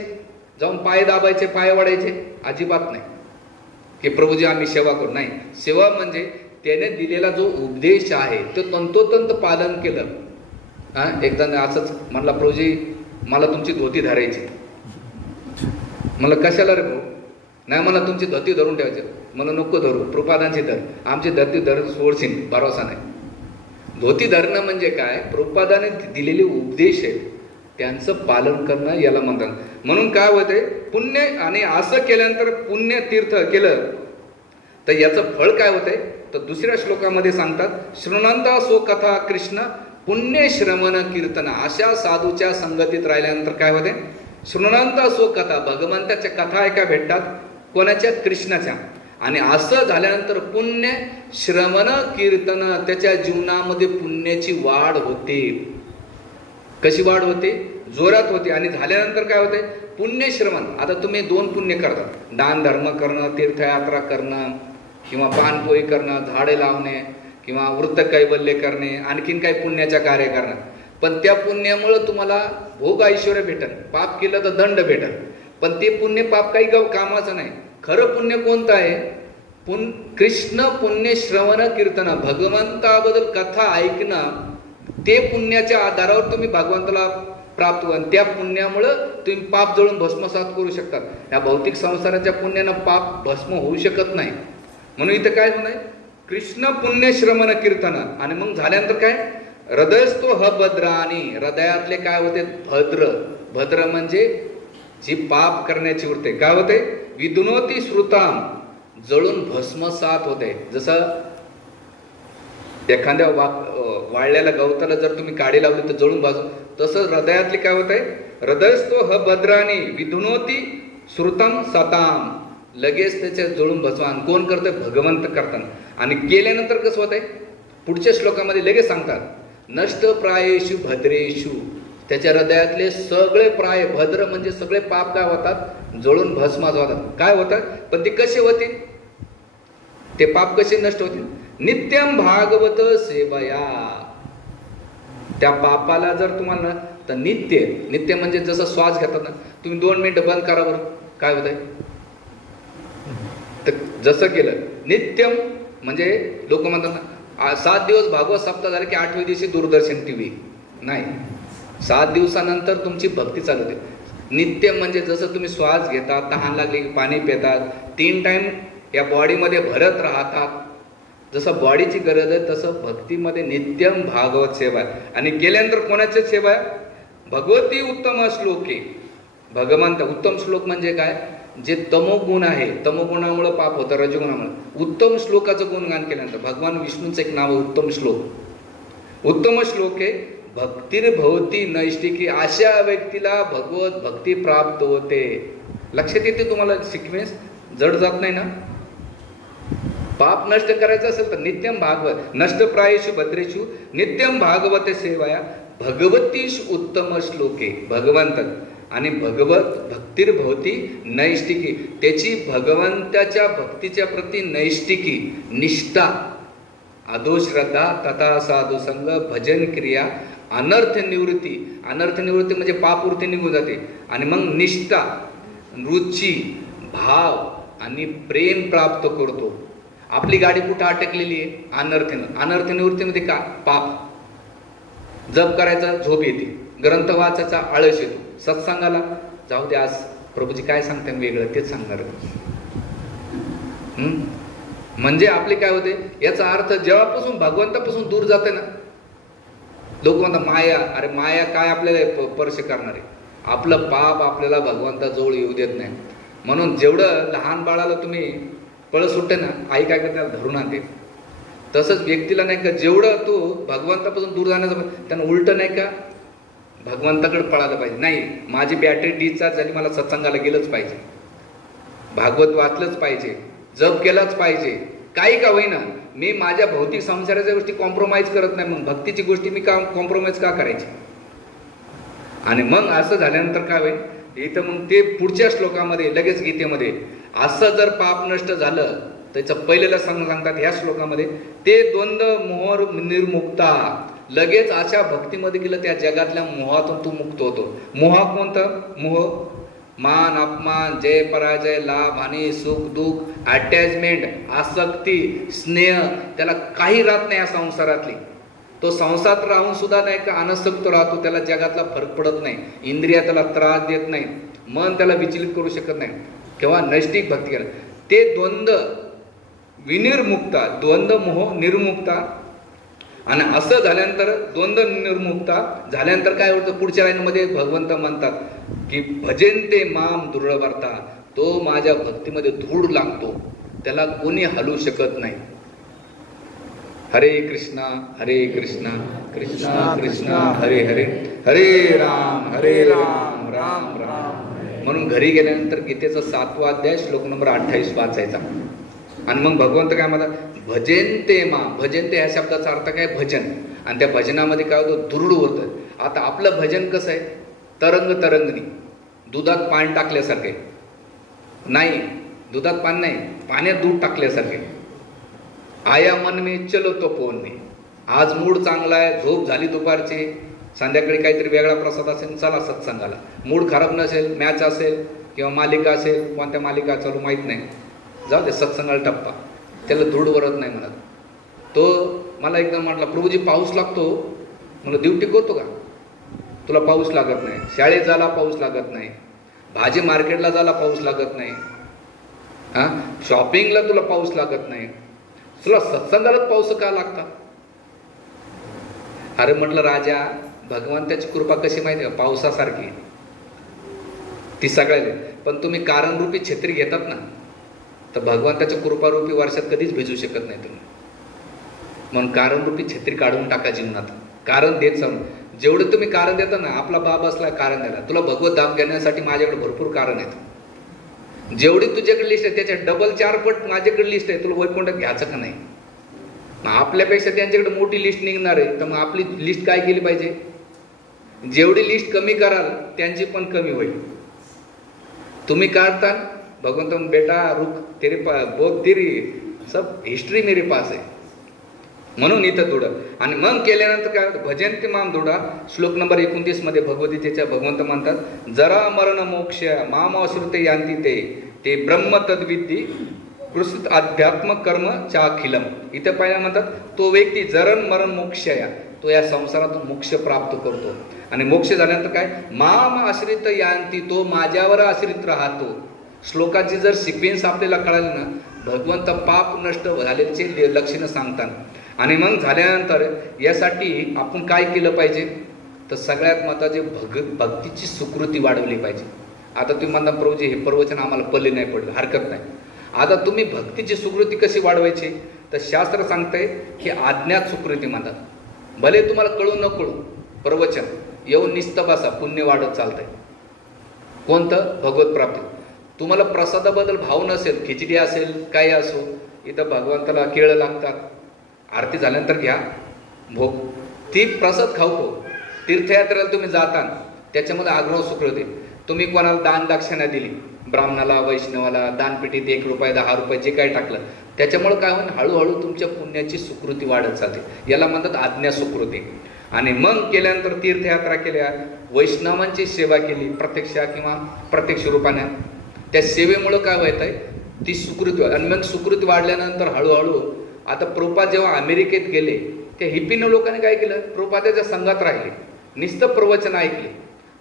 जाऊन पाय दाबायचे, पाय वाढायचे? अजिबात नाही की प्रभूजी आम्ही सेवा करू. नाही, सेवा म्हणजे त्याने दिलेला जो उपदेश आहे तो तंतोतंत पालन केलं. एकदा असंच म्हणला, प्रभूजी मला तुमची धोती धरायची. मला कशाला रे भाऊ? नाही, मला तुमची धोती धरून ठेवायची. मला नको धरू, प्रभुपादांची धर. आमची धरती धर सोडशील, भरोसा नाही. धोती धरणं म्हणजे काय, प्रभुपादाने दिलेले उपदेश आहे त्यांचं पालन करणं, याला म्हणतात. म्हणून काय होते, पुण्य. आणि असं केल्यानंतर पुण्य तीर्थ केलं तर याचं फळ काय होतंय, तर दुसऱ्या श्लोकामध्ये सांगतात, शृणंता सो कथा कृष्ण पुण्य श्रवण कीर्तन. अशा साधूच्या संगतीत राहिल्यानंतर काय होते, शृणंता सो कथा, भगवंताच्या कथा ऐका भेटतात. कोणाच्या? कृष्णाच्या. आणि असं झाल्यानंतर पुण्य श्रवण कीर्तन, त्याच्या जीवनामध्ये पुण्याची वाढ होते. कशी वाढ होते? जोरात होते. आणि झाल्यानंतर काय होते, पुण्य श्रवण. आता तुम्ही 2 पुण्य करतात, दान धर्म करणं, तीर्थयात्रा करणं, किंवा पानपोई करणं, झाडे लावणे, किंवा वृत्त कैवल्य करणे, आणखीन काही पुण्याच्या कार्य करणं. पण त्या पुण्यामुळं तुम्हाला भोग ऐश्वर्य भेटल. पाप केलं तर दंड भेटल, पण ते पुण्य पाप काही कामाचं नाही. खरं पुण्य कोणतं आहे? कृष्ण पुण्य श्रवण कीर्तन, भगवंताबद्दल कथा ऐकणं, ते पुण्याच्या आधारावर तुम्ही भगवंताला प्राप्त व्हा. त्या पुण्यामुळं तुम्ही पाप जळून भस्मसात करू शकतात. या भौतिक संसाराच्या पुण्यानं पाप भस्म होऊ शकत नाही. म्हणून इथं काय होणार? कृष्ण पुण्य श्रवण कीर्तन. आणि मग झाल्यानंतर काय? हृदयस्थो ह भद्राणी, हृदयातले काय होते? भद्र. भद्र म्हणजे जी पाप करण्याची वृत्ती काय होते? विदुनोती श्रुताम, जळून भस्मसात होते. जसं एखाद्या वाळलेल्या गवताला जर तुम्ही काडी लावली तर जळून भाजू, तसं हृदयातले काय होत आहे? हृदयस्थो ह भद्राणी विदुनोती श्रुतम सताम, लगेच त्याच्या जळून भस्मान कोण करतंय? भगवंत करतात. आणि केल्यानंतर कसं होत आहे? पुढच्या श्लोकामध्ये लगेच सांगतात, नष्ट प्रायेषु भद्रेषु, त्याच्या हृदयातले सगळे प्राय, भद्र म्हणजे सगळे पाप काय होतात? जळून भस्मात होतात. काय होतात? पण ते कसे होतील? ते पाप कसे नष्ट होतील? नित्यम भागवत सेवया. त्या पापाला जर तुम्हाला तर नित्य म्हणजे जसं श्वास घेतात ना, तुम्ही 2 मिनिटं बंद करा बरं, काय होत आहे? तर जसं केलं नित्यम म्हणजे लोक म्हणतात ना 7 दिवस भागवत सप्ताह झाले की 8व्या दिवशी दूरदर्शन TV नाही. 7 दिवसानंतर तुमची भक्ती चालू होते. नित्यम म्हणजे जसं तुम्ही श्वास घेतात, तहान लागली की पाणी पितात, 3 टाइम या बॉडीमध्ये भरत राहतात, जसं बॉडीची गरज आहे तसं भक्तीमध्ये नित्यम भागवत सेवा आहे. आणि केल्यानंतर कोणाची सेवा आहे? भगवती उत्तम श्लोके, भगवंत. उत्तम श्लोक म्हणजे काय? जे तमोगुण आहे, तमोगुणामुळे पाप होतं, रजोगुणामुळे. उत्तम श्लोकाचं गुणगान केल्यानंतर भगवान विष्णूंचं एक नाव आहे उत्तम श्लोक. उत्तम श्लोके भक्तिर्भवती नैष्टिकी, अशा व्यक्तीला भगवत भक्ती प्राप्त होते. लक्षात येते तुम्हाला? सिक्वेन्स जड जात नाही ना? पाप नष्ट करायचं असेल तर नित्यम भागवत, नष्ट प्रायेषु भद्रेषु नित्यम भागवत सेवाया भगवतीश उत्तम श्लोके, भगवंत. आणि भगवत भक्तिर्भवती नैष्टिकी, त्याची भगवंताच्या भक्तीच्या प्रती नैष्टिकी निष्ठा, अधोश्रद्धा तथा साधू संग भजन क्रिया अनर्थ निवृत्ती. अनर्थ निवृत्ती म्हणजे पापवृत्ती निघून जाते. आणि मग निष्ठा, रुची, भाव आणि प्रेम प्राप्त करतो. आपली गाडी कुठं अटकलेली आहे? अनर्थ निवृत्तीमध्ये का? पाप. जप करायचा झोप येते, ग्रंथ वाचायचा आळस येतो, सत्संगाला जाऊ दे आज प्रभूजी काय सांगते वेगळं तेच सांगणार. म्हणजे आपले काय होते? याचा अर्थ जेव्हापासून भगवंतापासून दूर जाते ना, लोक म्हणतात माया. अरे माया काय आपल्याला स्पर्श करणार आहे? आपलं पाप आपल्याला भगवंताजवळ येऊ देत नाही. म्हणून जेवढं लहान बाळाला तुम्ही पळ सुटते ना, आई काय करते? धरून आणते. तसंच व्यक्तीला नाही का, जेवढं तू भगवंतापासून दूर जाण्याचं त्यांना उलट नाही का भगवंताकडे पळायला पाहिजे. नाही, माझी बॅटरी डिस्चार्ज झाली, मला सत्संगाला गेलंच पाहिजे, भागवत वाचलंच पाहिजे, जप केलाच पाहिजे, काही का होईना. मी माझ्या भौतिक संसाराच्या गोष्टी कॉम्प्रोमाइज करत नाही, मग भक्तीची गोष्टी मी का कॉम्प्रोमाइज का करायची? आणि मग असं झाल्यानंतर काय होईल? इथं मग ते पुढच्या श्लोकामध्ये लगेच गीतेमध्ये असं जर पाप नष्ट झालं त्याचं पहिलेला सांगतात ह्या श्लोकामध्ये, ते द्वंद्व मोह निर्मुक्ता. लगेच अशा भक्तीमध्ये गेलं त्या जगातल्या मोहातून तू मुक्त होतो. मोह कोणतं? मोह मान अपमान, जय पराजय, लाभ हानी, सुख दुःख, अटॅचमेंट, आसक्ती, स्नेह, त्याला काही राहत नाही या संसारातली. तो संसारात राहून सुद्धा नाही का अनासक्त राहतो, त्याला जगातला फरक पडत नाही, इंद्रिया त्याला त्रास देत नाही, मन त्याला विचलित करू शकत नाही. किंवा नैष्टिक भक्ती केला ते द्वंद्व विनिर्मुक्ता, द्वंद्व मोह निर्मुक्ता. आणि असं झाल्यानंतर द्वंद्व निर्मुक्ता झाल्यानंतर काय होतं? पुढच्या लाईनमध्ये भगवंत म्हणतात की भजनते माम दृढवर्ता, तो माझ्या भक्तीमध्ये धूळ लागतो, त्याला कोणी हलवू शकत नाही. हरे कृष्णा कृष्णा कृष्णा हरे हरे, हरे राम राम राम. म्हणून घरी गेल्यानंतर गीतेचा 7वा अध्याय श्लोक नंबर 28 वाचायचा. आणि मग भगवंत काय म्हणतात? भजनते मा. भजनते ह्या शब्दाचा अर्थ काय? भजन. आणि त्या भजनामध्ये काय होतं? दृढ होतं. आता आपलं भजन कसं आहे? तरंगणी, दुधात पाणी टाकल्यासारखे नाही, दुधात पाणी नाही, पाण्यात दूध टाकल्यासारखे. आया मन में चलो तो फोन में. आज मूड चांगला आहे, झोप झाली दुपारची, संध्याकाळी काहीतरी वेगळा प्रसाद असेल, चला सत्संगाला. मूड खराब नसेल, मॅच असेल, किंवा मालिका असेल, कोणत्या मालिका चालू माहीत नाही, जाऊ दे, सत्संगाला टप्पा, त्याला धूळ वरत नाही म्हणत. तो मला एकदा म्हटला, प्रभूजी पाऊस लागतो. मला ड्युटी करतो का? तुला पाऊस लागत नाही, शाळेत जायला पाऊस लागत नाही, भाजी मार्केटला जायला पाऊस लागत नाही, शॉपिंगला तुला पाऊस लागत नाही, तुला सत्संगालाच पाऊस का लागतात? अरे म्हटलं राजा, भगवंताची कृपा कशी माहिती का? पावसासारखी ती सगळ्याला. पण तुम्ही कारणरूपी छत्री घेतात ना, तर भगवंताच्या कृपारूपी वर्षात कधीच भिजू शकत नाही तुम्ही. म्हणून कारणरूपी छत्री काढून टाका जीवनात. कारण देत जाऊन, जेवढे तुम्ही कारण देता ना, आपला बाप असला कारण द्यायला, तुला भगवत दाब घेण्यासाठी माझ्याकडे भरपूर कारण आहेत. जेवढी तुझ्याकडे लिस्ट आहे त्याच्या डबल 4 पट माझ्याकडे लिस्ट आहे. तुला वैकुंठात घ्यायचं का नाही? मग आपल्यापेक्षा त्यांच्याकडे मोठी लिस्ट निघणार आहे, तर मग आपली लिस्ट काय केली पाहिजे? जेवढी लिस्ट कमी कराल त्यांची पण कमी होईल. तुम्ही काढता, भगवंत बेटा रुक तेरे पास बहुत तेरी सब हिस्ट्री मेरे पास आहे, म्हणून इथं दुडं. आणि मग केल्यानंतर काय? भजंती माम दुडा. श्लोक नंबर 29 मध्ये भगवद्गीतेच्या भगवंत म्हणतात, जरा मरण मोक्ष माम आश्रिते यांती ते ब्रह्म तद्विद्धी कृषित अध्यात्म कर्म चाखिलम. इथे पहिला म्हणतात, तो व्यक्ती जरण मरण मोक्ष या, तो या संसारातून मोक्ष प्राप्त करतो. आणि मोक्ष झाल्यानंतर काय? माम आश्रित यांती, तो माझ्यावर आश्रित राहतो. श्लोकाची जर सिक्वेन्स आपल्याला कळाली ना, भगवंत पाप नष्ट झाल्याचे लक्षणं सांगतात. आणि मग झाल्यानंतर यासाठी आपण काय केलं पाहिजे? तर सगळ्यात महत्त्वाचे भक्तीची सुकृती वाढवली पाहिजे. आता तुम्ही म्हणता, प्रभूजी हे प्रवचन आम्हाला पल्ले नाही पडलं, हरकत नाही. आता तुम्ही भक्तीची सुकृती कशी वाढवायची? तर शास्त्र सांगतंय की अज्ञात सुकृती म्हणतात. भले तुम्हाला कळू न कळू प्रवचन येऊन निस्तं बसा, पुण्य वाढत चालतंय. कोणतं? भगवत प्राप्ती. तुम्हाला प्रसादाबद्दल भाव नसेल, खिचडी असेल, काय असो, इथं भगवंताला केळं लागतात, आरती झाल्यानंतर घ्या भोग, ती प्रसाद खाऊ. तीर्थयात्रेला तुम्ही जाता, त्याच्यामध्ये आग्रह सुकृती. तुम्ही कोणाला दान दक्षिणा दिली, ब्राह्मणाला, वैष्णवाला, दानपेटीत 1 रुपये 10 रुपये जे काही टाकलं, त्याच्यामुळे काय होईल? हळूहळू तुमच्या पुण्याची सुकृती वाढत चालते. याला म्हणतात आज्ञा सुकृती. आणि मग केल्यानंतर तीर्थयात्रा केल्या, वैष्णवांची सेवा केली प्रत्यक्ष किंवा प्रत्यक्ष रूपाने, त्या सेवेमुळं काय होत आहे? ती सुकृती. आणि मग सुकृती वाढल्यानंतर हळूहळू आता प्रभुपाद जेव्हा अमेरिकेत गेले, त्या हिप्पीनं लोकांनी काय केलं? प्रभुपादाच्या संघात राहिले, नुसतं प्रवचन ऐकले,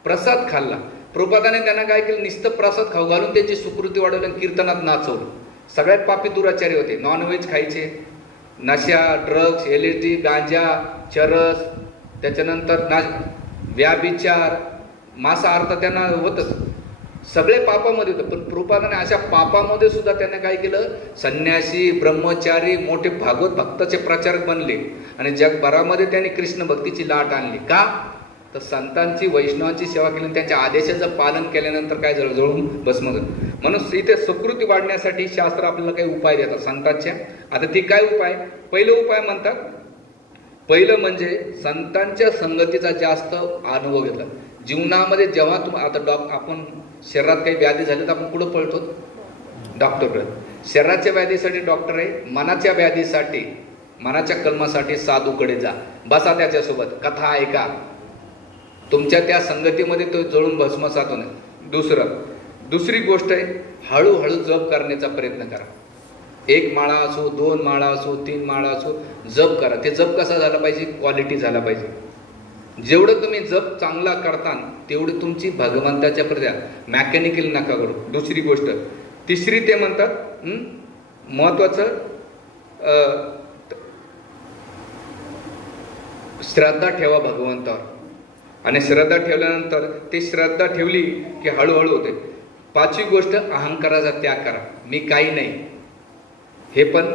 प्रसाद खाल्ला. प्रभुपादाने त्यांना काय केलं? नुसतं प्रसाद खाऊ घालून त्यांची सुकृती वाढवली आणि कीर्तनात नाचवलं. सगळ्यात पापी दुराचारी होते, नॉनव्हेज खायचे, नशा, ड्रग्स, LSD, गांजा, चरस, त्याच्यानंतर व्याभिचार, मांसाहार त्यांना होतच, सगळे पापामध्ये होतं. पण प्रभुपादाने अशा पापामध्ये सुद्धा त्यांनी काय केलं? संन्यासी, ब्रह्मचारी, मोठे भागवत भक्ताचे प्रचारक बनले आणि जगभरामध्ये त्यांनी कृष्ण भक्तीची लाट आणली. का? तर संतांची, वैष्णवांची सेवा केली, त्यांच्या आदेशाचं पालन केल्यानंतर काय जळजळून भस्म झालं. म्हणून इथे सुकृती वाढण्यासाठी शास्त्र आपल्याला काही उपाय देतात संतांच्या. आता ती काय उपाय? पहिलं उपाय म्हणतात, पहिलं म्हणजे संतांच्या संगतीचा जास्त अनुभव घेतला जीवनामध्ये. जेव्हा आता आपण शरीरात काही व्याधी झाली तर आपण कुठं पळतो? डॉक्टरकडे. शरीराच्या व्याधीसाठी डॉक्टर आहे, मनाच्या व्याधीसाठी, मनाच्या कलमासाठी साधूकडे जा, बसा त्याच्यासोबत, कथा ऐका, तुमच्या त्या संगतीमध्ये तो जळून भस्मसात होणे. दुसरी गोष्ट आहे, हळूहळू जप करण्याचा प्रयत्न करा. 1 माळा असो, 2 माळा असो, 3 माळा असो, जप करा. ते जप कसा झाला पाहिजे? क्वालिटी झाला पाहिजे. जेवढं तुम्ही जप चांगला करता तेवढी तुमची भगवंताच्या प्रती मॅकॅनिकल नका करू. दुसरी गोष्ट. तिसरी ते म्हणतात महत्वाचं, श्रद्धा ठेवा भगवंतावर. आणि श्रद्धा ठेवल्यानंतर ते श्रद्धा ठेवली की हळूहळू होते. 5वी गोष्ट, अहंकाराचा त्याग करा. मी काही नाही, हे पण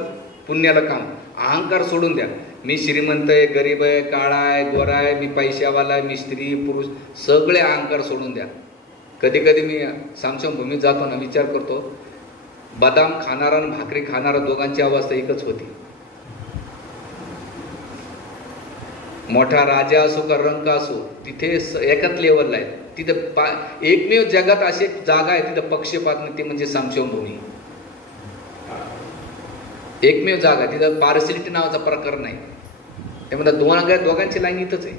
पुण्याला काम. अहंकार सोडून द्या. मी श्रीमंत आहे, गरीब आहे, काळा आहे, गोरा आहे, मी पैशावाला आहे, मी स्त्री पुरुष, सगळे अहंकार सोडून द्या. कधी कधी मी सामसंग जातो ना, विचार करतो, बदाम खाणारा आणि भाकरी खाणारा दोघांची अवस्था एकच होती. मोठा राजा असो का रंक असो, तिथे एकाच लेवलला आहे. तिथं एकमेव जगात अशी जागा आहे तिथं पक्षपात नाही, ते म्हणजे सामसंग. एकमेव जागा, तिथं पार्सिलिटी नावाचा प्रकार नाही. त्यामध्ये दोघांची लाईन इथंच आहे.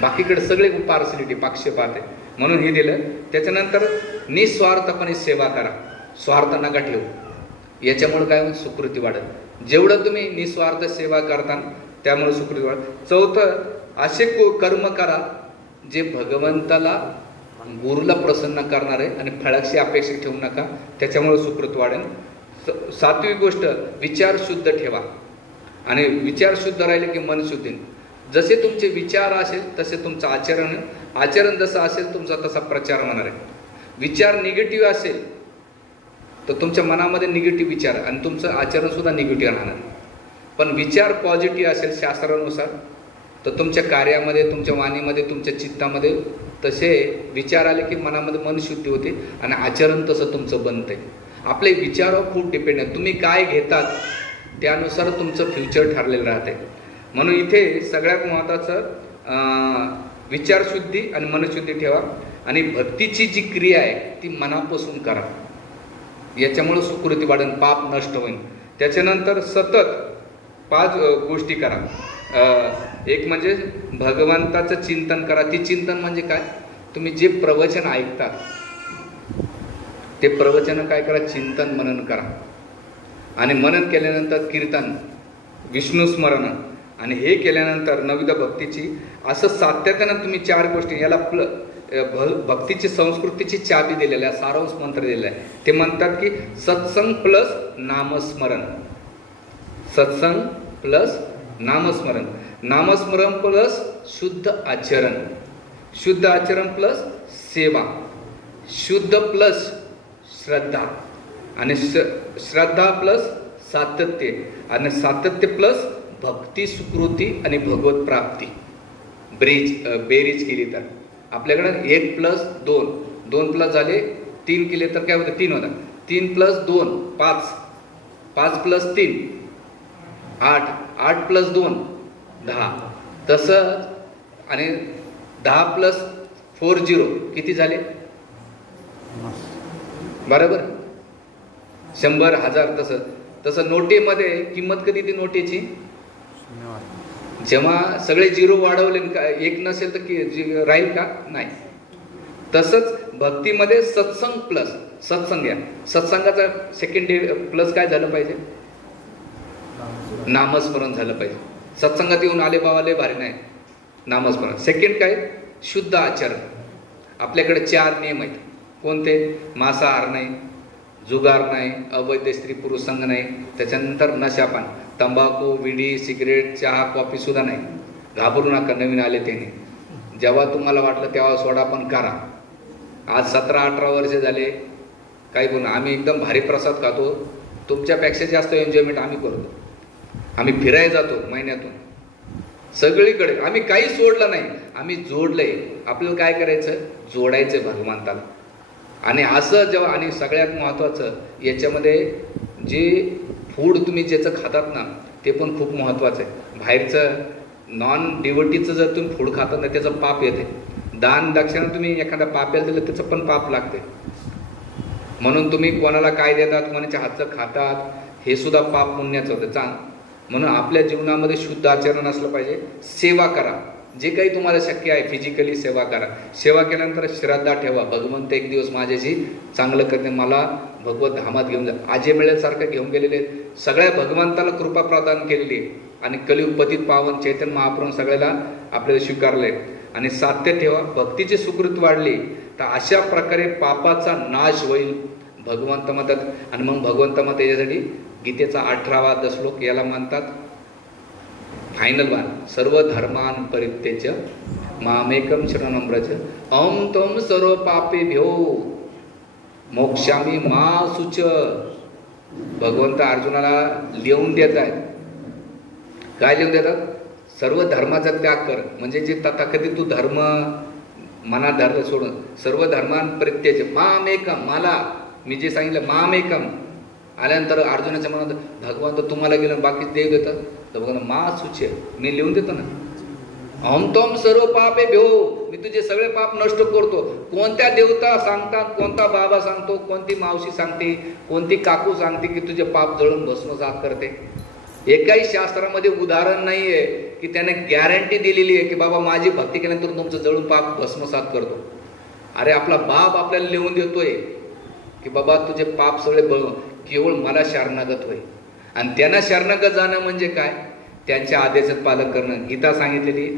बाकीकडे सगळे पार्सिलिटी, पक्षपात आहे. म्हणून हे दिलं. त्याच्यानंतर निस्वार्थपणे सेवा करा, स्वार्थ नका ठेवू. याच्यामुळे काय होईल, सुकृती वाढत. जेवढं तुम्ही निस्वार्थ सेवा करता त्यामुळे सुकृती वाढत. चौथं, असे कर्म करा जे भगवंताला, गुरुला प्रसन्न करणार आहे आणि फळाची अपेक्षा ठेवू नका, त्याच्यामुळे सुकृत वाढेल. सातवी गोष्ट, विचार शुद्ध ठेवा. आणि विचार शुद्ध राहिले की मन शुद्ध होईल. जसे तुमचे विचार असेल तसे तुमचं आचरण, आचरण जसं असेल तुमचा तसा प्रचार होणार आहे. विचार निगेटिव्ह असेल तर तुमच्या मनामध्ये निगेटिव्ह विचार आणि तुमचं आचरण सुद्धा निगेटिव्ह राहणार. पण विचार पॉझिटिव्ह असेल शास्त्रानुसार तर तुमच्या कार्यामध्ये, तुमच्या वाणीमध्ये, तुमच्या चित्तामध्ये तसे विचार आले की मनामध्ये मन शुद्धी होते आणि आचरण तसं तुमचं बनतंय. आपले विचारावर खूप डिपेंड आहे. तुम्ही काय घेतात त्यानुसार तुमचं फ्युचर ठरलेलं राहते. म्हणून इथे सगळ्यात महत्त्वाचं विचारशुद्धी आणि मनशुद्धी ठेवा. आणि भक्तीची जी क्रिया आहे ती मनापासून करा, याच्यामुळे सुकृती वाढेल, पाप नष्ट होईल. त्याच्यानंतर सतत 5 गोष्टी करा. एक म्हणजे भगवंताचं चिंतन करा. ती चिंतन म्हणजे काय, तुम्ही जे प्रवचन ऐकतात ते प्रवचन काय करा, चिंतन मनन करा. आणि मनन केल्यानंतर कीर्तन, विष्णू स्मरण, आणि हे केल्यानंतर नवविध भक्तीची, असं सातत्यानं तुम्ही 4 गोष्टी, याला भक्तीची संस्कृतीची चाबी दिलेली आहे, सारांश मंत्र दिलेला आहे. ते म्हणतात की सत्संग प्लस नामस्मरण, सत्संग प्लस नामस्मरण, नामस्मरण प्लस शुद्ध आचरण, शुद्ध आचरण प्लस सेवा, शुद्ध प्लस श्रद्धा, आणि श्रद्धा प्लस सातत्य, आणि सातत्य प्लस भक्ती सुकृती आणि भगवत प्राप्ती. बेरीज केली तर आपल्याकडे 1 + 2, 2 प्लस झाले 3 केले तर काय होतं, 3 होता. 3 + 2 5, 5 + 3 8, 8 + 2 10. तसंच आणि 10 + 4 0 किती झाले, बरोबर, 100 1000. तसं नोटेमध्ये किंमत कधी ती नोटेची, जेव्हा सगळे 0 वाढवले, 1 नसेल तर राहील का, नाही. तसंच भक्तीमध्ये सत्संग प्लस सत्संग, या सत्संगाचा सेकंड प्लस काय झालं पाहिजे, नामस्मरण झालं पाहिजे. सत्संगात येऊन आले बाबाले भारी नाही, नामस्मरण. सेकंड काय, शुद्ध आचरण. आपल्याकडे 4 नियम आहेत. कोणते, मांसाहार नाही, जुगार नाही, अवैध स्त्री पुरुष संघ नाही, त्याच्यानंतर नशापान, तंबाखू, विडी, सिगरेट, चहा, कॉफी सुद्धा नाही. घाबरू नका, नवीन आले त्याने, जेव्हा तुम्हाला वाटलं तेव्हा सोडा, पण करा. आज 17-18 वर्ष झाले, काही कोण, आम्ही एकदम भारी प्रसाद खातो, तुमच्यापेक्षा जास्त एन्जॉयमेंट आम्ही करतो. आम्ही फिरायला जातो महिन्यातून सगळीकडे, आम्ही काही सोडलं नाही, आम्ही जोडलंय. आपल्याला काय करायचं, जोडायचं भगवंताला. आणि असं जेव्हा, आणि सगळ्यात महत्त्वाचं याच्यामध्ये जे फूड तुम्ही ज्याचं खातात ना ते पण खूप महत्त्वाचं आहे. बाहेरचं नॉन डिवोटीचं जर तुम्ही फूड खातात ना त्याचं पाप येते. दान दक्षिणा तुम्ही एखादा पाप्याला दिलं त्याचं पण पाप लागते. म्हणून तुम्ही कोणाला काय देतात, कोणाच्या हातचं खातात, हे सुद्धा पाप पुण्याचं होतं. म्हणून आपल्या जीवनामध्ये शुद्ध आचरण असलं पाहिजे. सेवा करा, जे काही तुम्हाला शक्य आहे फिजिकली सेवा करा. सेवा केल्यानंतर श्रद्धा ठेवा, भगवंत एक दिवस माझ्याशी चांगलं करते, मला भगवत धामात घेऊन जा. आजे मिळेसारखं घेऊन गेलेले, सगळ्या भगवंताला कृपा प्रदान केलेली आणि कलियुग पतित पावन चैतन्य महाप्रभू सगळ्याला आपल्याला स्वीकारले. आणि सात्य ठेवा, भक्तीची सुकृत वाढली तर अशा प्रकारे पापाचा नाश होईल भगवंत मतात. आणि मग भगवंत मत याच्यासाठी गीतेचा 18वा श्लोक याला म्हणतात फायनल वन, सर्व धर्मान परित्यज्य मामेकम शरणं व्रज अहं त्वं सर्व पापेभ्यो मोक्षामी मा शुच. भगवंत अर्जुनाला लिहून देत आहेत. काय लिहून देतात, सर्व धर्माचा त्याग कर, म्हणजे जे तथाकथित तू धर्म मनात धरलं सोडून सर्व धर्मान परित्यज्य मामेकम, मला मी जे सांगितलं मामेकम आल्यानंतर अर्जुनाच्या मनात भगवंत तुम्हाला गेलं बाकी देव देतात, तर बघा मा सुचे मी लिहून देतो ना, अहं त्वं सर्व पापे भ्यो, मी तुझे सगळे पाप नष्ट करतो. कोणत्या देवता सांगतात, कोणता बाबा सांगतो, कोणती मावशी सांगते, कोणती काकू सांगते की तुझे पाप जळून भस्मसात करते. एकाही शास्त्रामध्ये उदाहरण नाही आहे की त्याने गॅरंटी दिलेली आहे की बाबा माझी भक्ती केल्यानंतर तुमचं जळून पाप भस्मसात करतो. अरे आपला बाप आपल्याला लिहून देतोय की बाबा तुझे पाप सगळे केवळ मला शरणागत होय. आणि त्यांना शरणागत जाणं म्हणजे काय? त्यांच्या आदेशात पालन करणं. गीता सांगितलेली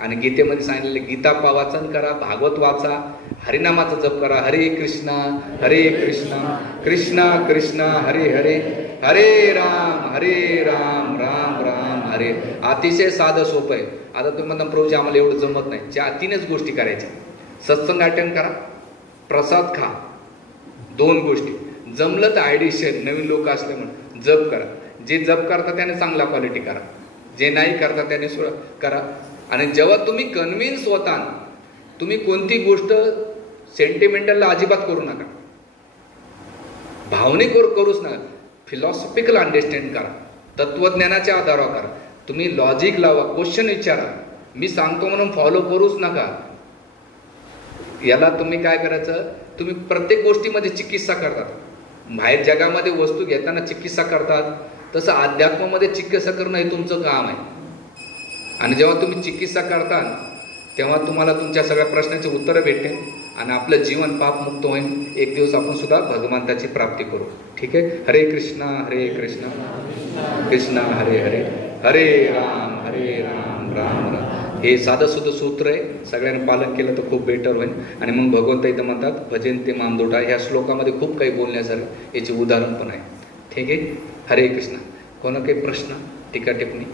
आणि गीतेमध्ये सांगितलेले गीता वाचन करा, भागवत वाचा, हरिनामाचा जप करा. हरे कृष्णा कृष्णा कृष्णा हरे हरे, हरे राम राम राम हरे. अतिशय साधं सोपं आहे. आता तुम्ही म्हणता प्रभूजी आम्हाला एवढं जमत नाही. ज्या 3च गोष्टी करायच्या: सत्संग अटेंड करा, प्रसाद खा. 2 गोष्टी. जमलं तर आयडिशन नवीन लोक असले म्हणून जप करा. जे जप करता त्याने चांगला क्वालिटी करा, जे नाही करता त्याने करा. आणि जेव्हा तुम्ही कन्व्हिन्स होता, तुम्ही कोणती गोष्ट सेंटिमेंटलला अजिबात करू नका, भावनिक करूच नका. फिलॉसॉफिकल अंडरस्टँड करा, तत्वज्ञानाच्या आधारावर करा. तुम्ही लॉजिक लावा, क्वेश्चन विचारा. मी सांगतो म्हणून फॉलो करूच नका. याला तुम्ही काय करायचं, तुम्ही प्रत्येक गोष्टीमध्ये चिकित्सा करतात. बाहेर जगामध्ये वस्तू घेताना चिकित्सा करतात, तसं अध्यात्मामध्ये चिकित्सा करणं हे तुमचं काम आहे. आणि जेव्हा तुम्ही चिकित्सा करता तेव्हा तुम्हाला तुमच्या सगळ्या प्रश्नांची उत्तरं भेटतील आणि आपलं जीवन पापमुक्त होईल. एक दिवस आपण सुद्धा भगवंताची प्राप्ती करू. ठीक आहे. हरे कृष्णा कृष्णा हरे हरे, हरे राम राम राम. हे साधं सुद्धा सूत्र आहे. सगळ्यांनी पालन केलं तर खूप बेटर होईल. आणि मग भगवंत इथं म्हणतात भजन ते मानदोटा. ह्या श्लोकामध्ये खूप काही बोलण्यासारखं याचे उदाहरण पण आहे. ठीक आहे. हरे कृष्णा. कोणा काही प्रश्न, टीका टिप्पणी?